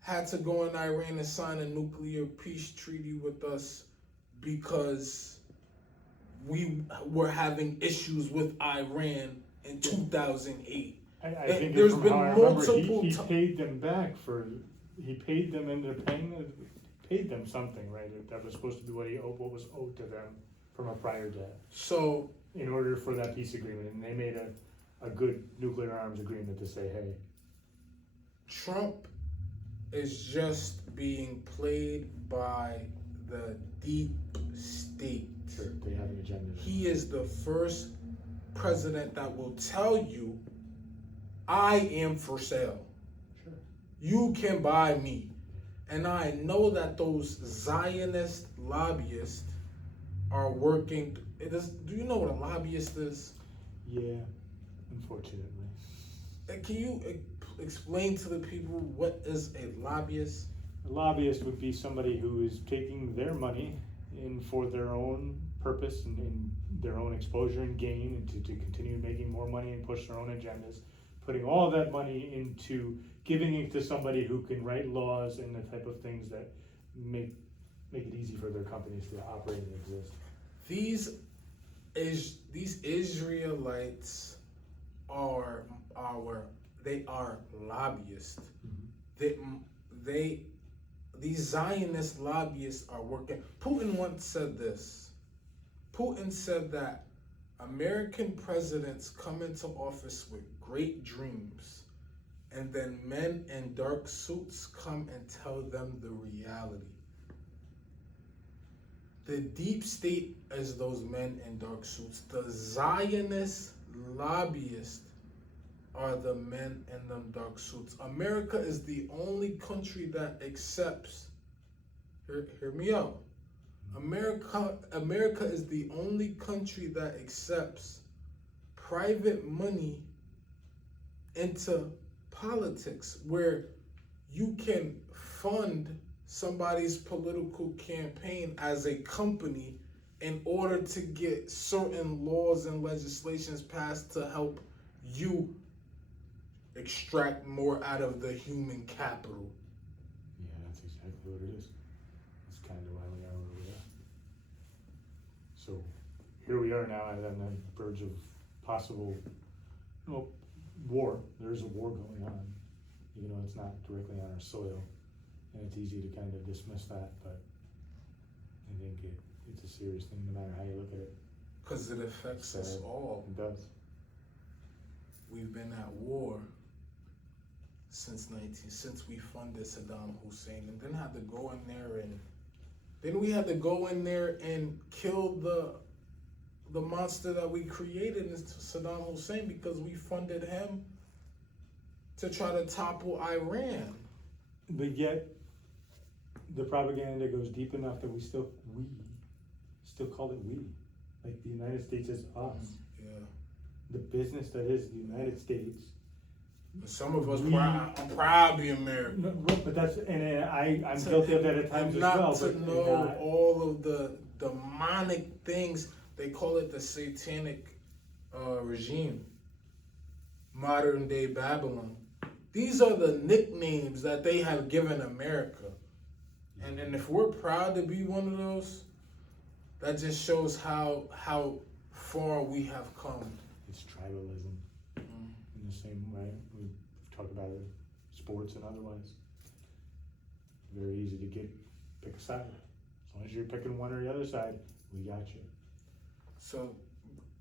had to go in Iran and sign a nuclear peace treaty with us because we were having issues with Iran in 2008. I think There's from been how I remember, multiple he paid them back he paid them, and they're paid them something, right? That was supposed to be what was owed to them from a prior debt. So In order for that peace agreement, and they made a good nuclear arms agreement to say, hey, Trump is just being played by the deep state. sure, they have an agenda. He is the first president that will tell you, I am for sale. Sure. You can buy me. And I know that those Zionist lobbyists are working. Do you know what a lobbyist is? Yeah, unfortunately. Can you explain to the people what is a lobbyist? A lobbyist would be somebody who is taking their money in for their own purpose and in their own exposure and gain, and to continue making more money and push their own agendas, putting all that money into giving it to somebody who can write laws and the type of things that make it easy for their companies to operate and exist. These Israelites are lobbyists. Mm-hmm. these Zionist lobbyists are working. Putin once said this. Putin said that American presidents come into office with great dreams, and then men in dark suits come and tell them the reality. The deep state is those men in dark suits. The Zionist lobbyists are the men in them dark suits. America is the only country that accepts, hear me out. America is the only country that accepts private money into politics, where you can fund somebody's political campaign as a company in order to get certain laws and legislations passed to help you extract more out of the human capital. Yeah, that's exactly what it is. That's kind of why we are where we are. So here we are now on the verge of possible war. There's a war going on, even though it's not directly on our soil. And it's easy to kind of dismiss that, but I think it's a serious thing no matter how you look at it. Because it affects us all. It does. We've been at war since we funded Saddam Hussein, and then had to go in there and kill the monster that we created in Saddam Hussein, because we funded him to try to topple Iran. But yet, the propaganda goes deep enough that we still call it we. Like the United States is us. Yeah. The business that is the United States. Some of us I'm proud to be American. No, but I'm guilty of that at times as not well. To but know all of the demonic things, they call it the satanic regime, modern day Babylon. These are the nicknames that they have given America. And then if we're proud to be one of those, that just shows how far we have come. It's tribalism in the same way. We talk about it, sports and otherwise. Very easy to pick a side. As long as you're picking one or the other side, we got you. So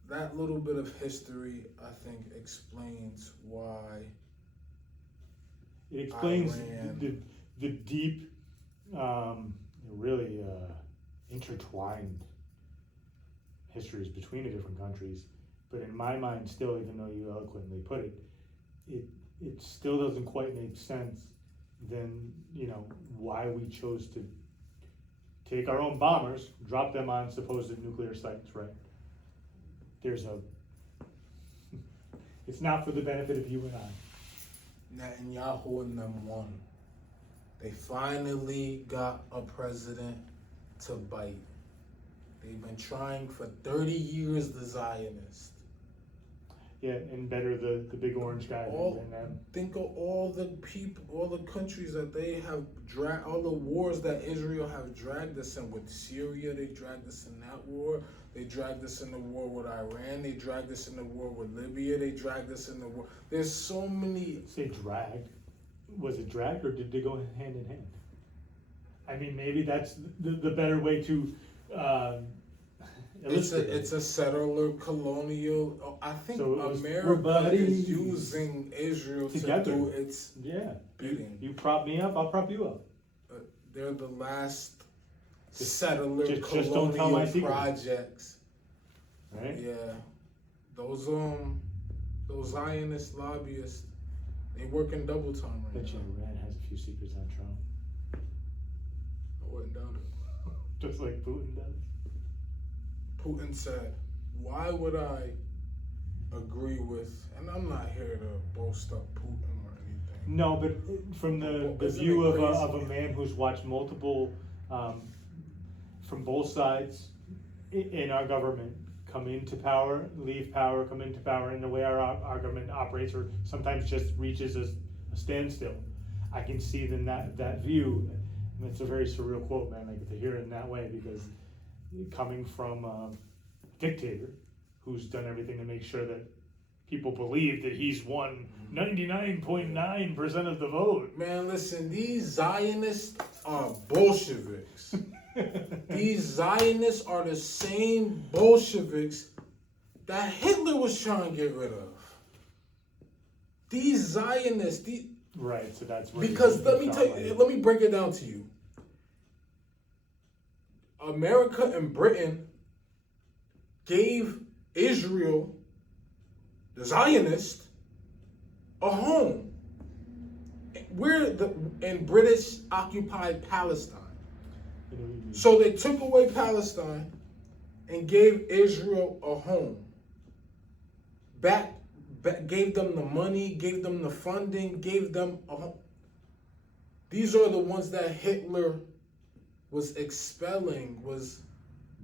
that little bit of history, I think, explains why. It explains Iran. the deep, really intertwined histories between the different countries. But in my mind, still, even though you eloquently put it, it still doesn't quite make sense. Then why we chose to take our own bombers, drop them on supposed nuclear sites, right? It's not for the benefit of you and I. Netanyahu and them won. They finally got a president to bite. They've been trying for 30 years, the Zionists. Yeah, and better the big orange guy than them. Think of all the people, all the countries that they have dragged, all the wars that Israel have dragged us in. With Syria, they dragged us in that war. They dragged us in the war with Iran. They dragged us in the war with Libya. They dragged us in the war. There's so many. Say dragged. Was it dragged or did they go hand in hand? I mean, maybe that's the better way to illustrate It's a settler colonial. I think So it was America is buddies using Israel together. to do its Yeah. bidding. You prop me up, I'll prop you up. They're the last settler just don't tell my colonial secret. projects. Right? Yeah, those Zionist lobbyists, they work in double time right Bet you now. Iran has a few secrets on Trump. I wouldn't doubt it. Just like Putin does. Putin said, "Why would I agree with?" And I'm not here to boast up Putin or anything. No, but from the Isn't view it of crazy? a man who's watched multiple, from both sides in our government, come into power, leave power, come into power, and the way our government operates, or sometimes just reaches a standstill. I can see that view, and it's a very surreal quote, man, like to hear it in that way, because coming from a dictator who's done everything to make sure that people believe that he's won 99.9% of the vote. Man, listen, these Zionists are Bolsheviks. These Zionists are the same Bolsheviks that Hitler was trying to get rid of. These Zionists, Right, so that's where because you let me felt tell you, like- let me break it down to you. America and Britain gave Israel, the Zionists, a home. In British occupied Palestine. you know, you- So they took away Palestine and gave Israel a home. Back gave them the money, gave them the funding, gave them a home. These are the ones that Hitler was expelling, was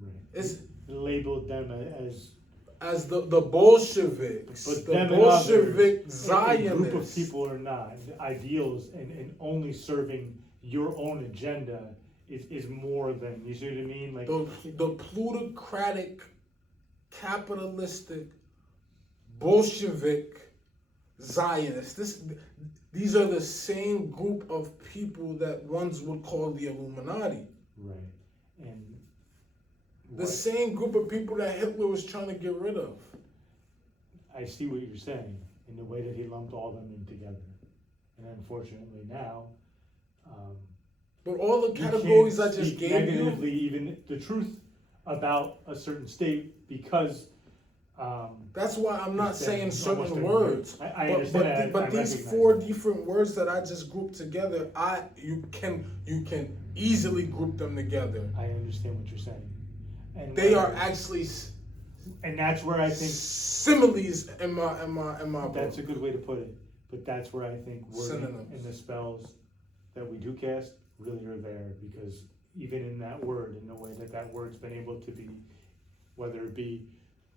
right. is labeled them as the Bolsheviks, but the them Bolshevik and others, Zionists. a group of people are not. The ideals and only serving your own agenda is more than, you see what I mean? Like The plutocratic, capitalistic, Bolshevik Zionists. These are the same group of people that ones would call the Illuminati. right. And The what- same group of people that Hitler was trying to get rid of. I see what you're saying in the way that he lumped all them in together. And unfortunately now, But all the you categories I can't just speak gave you, negatively even the truth about a certain state because that's why I'm not It's saying almost certain every words. word. I understand that. But I these recognize four that. different words that I just grouped together, you can easily group them together. I understand what you're saying. And They where- are actually and that's where I think similes in my that's a book. good way to put it. But that's where I think wording Synonyms. and the spells that we do cast really are there, because even in that word, in the way that that word's been able to be, whether it be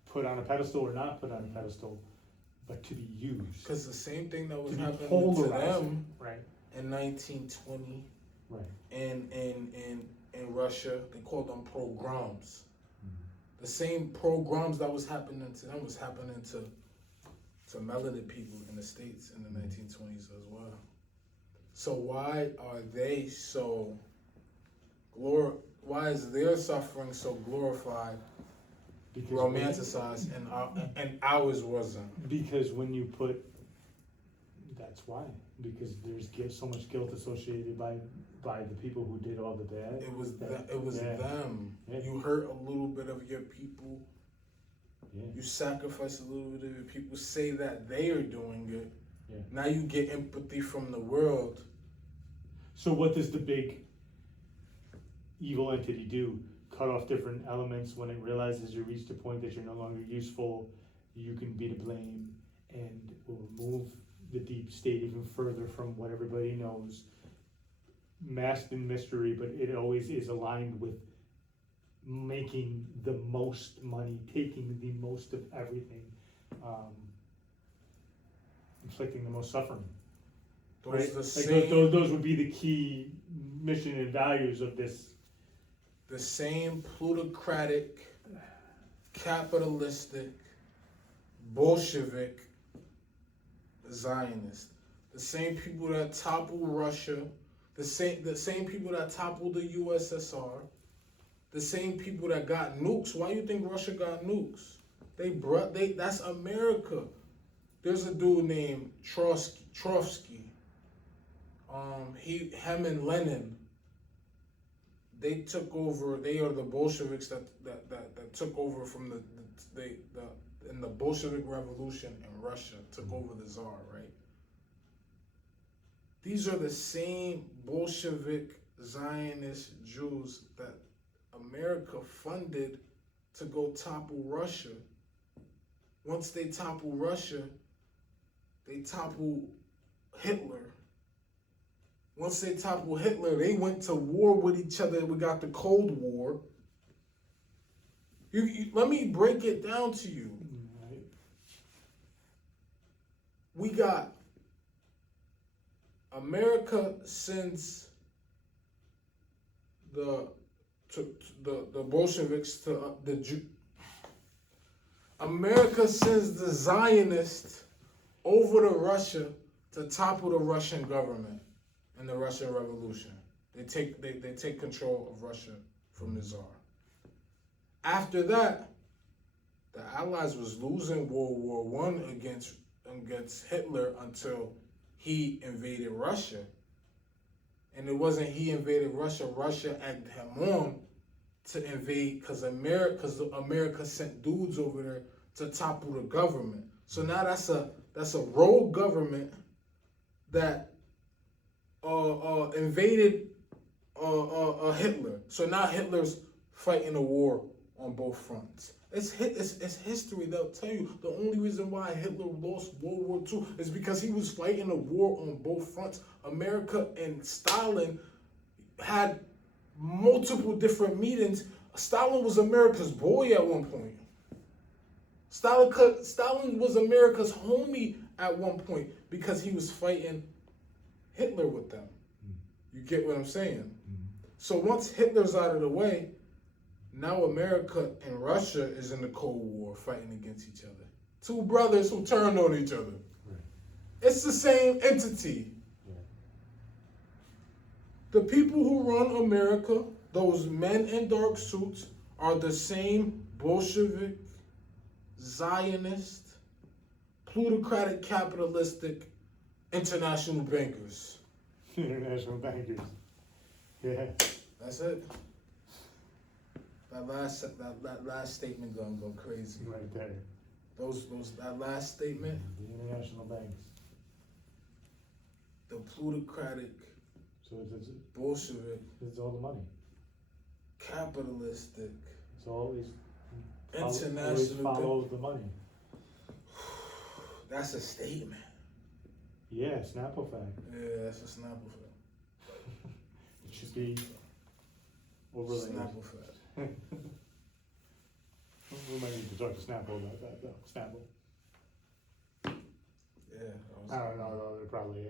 put on a pedestal or not put on a pedestal, but to be used, Because the same thing that was to be happening to polarizing, them right? in 1920 Right. in Russia, they called them pogroms. The same pogroms that was happening to them was happening to melanated people in the States in the 1920s as well. So why are they so why is their suffering so glorified, Because romanticized, and ours wasn't? Because when you put, that's why, because there's so much guilt associated by the people who did all the bad. It was Yeah. them. Yeah. You hurt a little bit of your people. Yeah. You sacrifice a little bit of your people. Say that they are doing it. Yeah. Now you get empathy from the world. So what does the big evil entity do? Cut off different elements when it realizes you reached a point that you're no longer useful, you can be to blame, and will remove the deep state even further from what everybody knows. Masked in mystery, but it always is aligned with making the most money, taking the most of everything, inflicting the most suffering. Those Right? are the Like same, those would be the key mission and values of this. the same plutocratic, capitalistic, Bolshevik Zionist. The same people that toppled Russia, the same people that toppled the USSR, the same people that got nukes. Why do you think Russia got nukes? That's America. There's a dude named Trotsky. Him and Lenin, they took over. They are the Bolsheviks that took over from in the Bolshevik Revolution in Russia, took over the Tsar, right? These are the same Bolshevik Zionist Jews that America funded to go topple Russia. Once they topple Russia, they topple Hitler. Once they toppled Hitler, they went to war with each other. We got the Cold War. Let me break it down to you. Right? We got America sends the Bolsheviks to America sends the Zionists over to Russia to topple the Russian government in the Russian Revolution. They take control of Russia from the Tsar. After that, the Allies was losing World War One against Hitler until he invaded Russia. And it wasn't he invaded Russia. Russia egged him on to invade because America sent dudes over there to topple the government. So now that's a rogue government that invaded Hitler. So now Hitler's fighting a war on both fronts. It's history. They'll tell you the only reason why Hitler lost World War II is because he was fighting a war on both fronts. America and Stalin had multiple different meetings. Stalin was America's boy at one point. Stalin was America's homie at one point because he was fighting Hitler with them. You get what I'm saying? So once Hitler's out of the way, now America and Russia is in the Cold War fighting against each other. Two brothers who turned on each other. Right. It's the same entity. Yeah. The people who run America, those men in dark suits, are the same Bolshevik, Zionist, plutocratic, capitalistic, international bankers. International bankers. Yeah. That's it. That last statement gonna go crazy. Right there. That last statement, The international banks. the plutocratic, So it's Bolshevik, all the money. capitalistic, It's always international. follows the money. That's a statement. Yeah, Snapple fact. Yeah, that's a Snapple fact. It should be overlaid. Snapple fact. We might need to talk to Snapple about that though. Snapple. Yeah. I don't know though. They're probably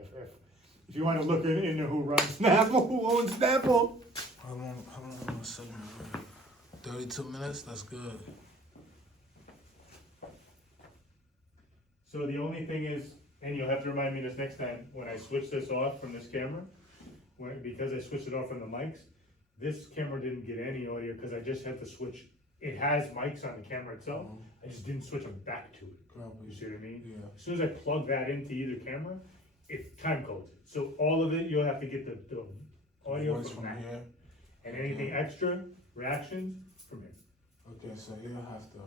if you want to look into who runs Snapple, who owns Snapple. How long am I sitting here? 32 minutes? That's good. So the only thing is, and you'll have to remind me this next time, when I switch this off from this camera, because I switched it off from the mics, this camera didn't get any audio because I just had to switch. It has mics on the camera itself. I just didn't switch them back to it. You see what I mean? Yeah. As soon as I plug that into either camera, it time codes it. So all of it, you'll have to get the audio Voice from that. here. And anything extra, reactions, from here. Okay, so you'll have to.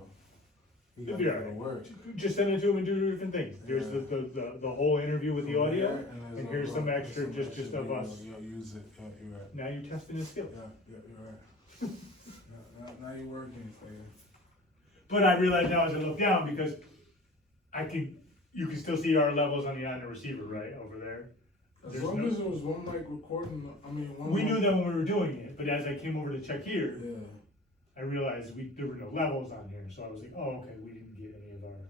You It'll gotta be go all to right. work. Just send it to them and do different things. There's Yeah. the whole interview with the From audio, here, and there's here's a- some there's extra some just extra of video. us. You'll use it. Yeah, you're right. Now you're testing his skills. Yeah, you're right. now you're working for you. But I realize now as I look down, because you can still see our levels on the receiver, right, over there. As There's long no- as there was one mic recording, one We mic. knew that when we were doing it, but as I came over to check here, Yeah. I realized there were no levels on here, so I was like, oh, okay, we didn't get any of our.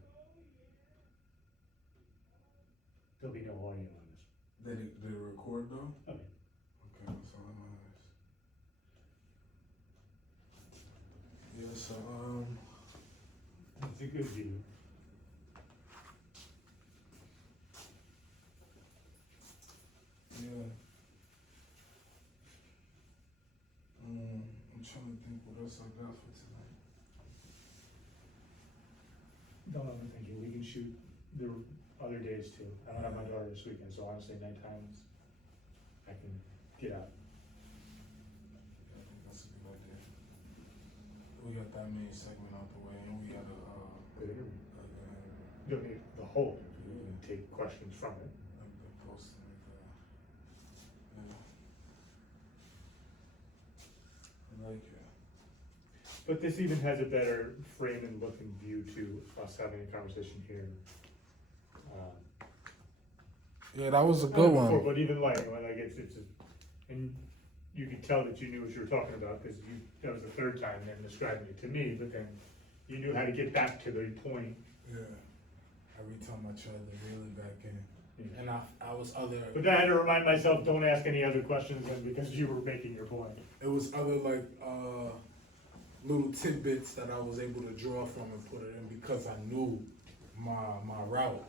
There'll be no audio on this. Did it record though? Okay. Okay, that's all that matters. Yeah, so It's a good view. yeah. I'm trying to think what else I got for tonight. Don't overthink it. We can shoot the other days too. I don't have my daughter this weekend, so honestly, night times, I can get out. Yeah, I think that's a good idea. We got that main segment out the way, and we got Good interview. Don't need the whole interview, and take questions from it. the post like that. Yeah. I like it. But this even has a better frame and look and view to us having a conversation here. Yeah, that was a Not good before, one. But even like and you could tell that you knew what you were talking about, because that was the third time then describing it to me, but then you knew how to get back to the point. Yeah. Every time I tried to reel it back in, Yeah. and I was other. But then I had to remind myself, don't ask any other questions then, because you were making your point. It was other like little tidbits that I was able to draw from and put it in because I knew my route.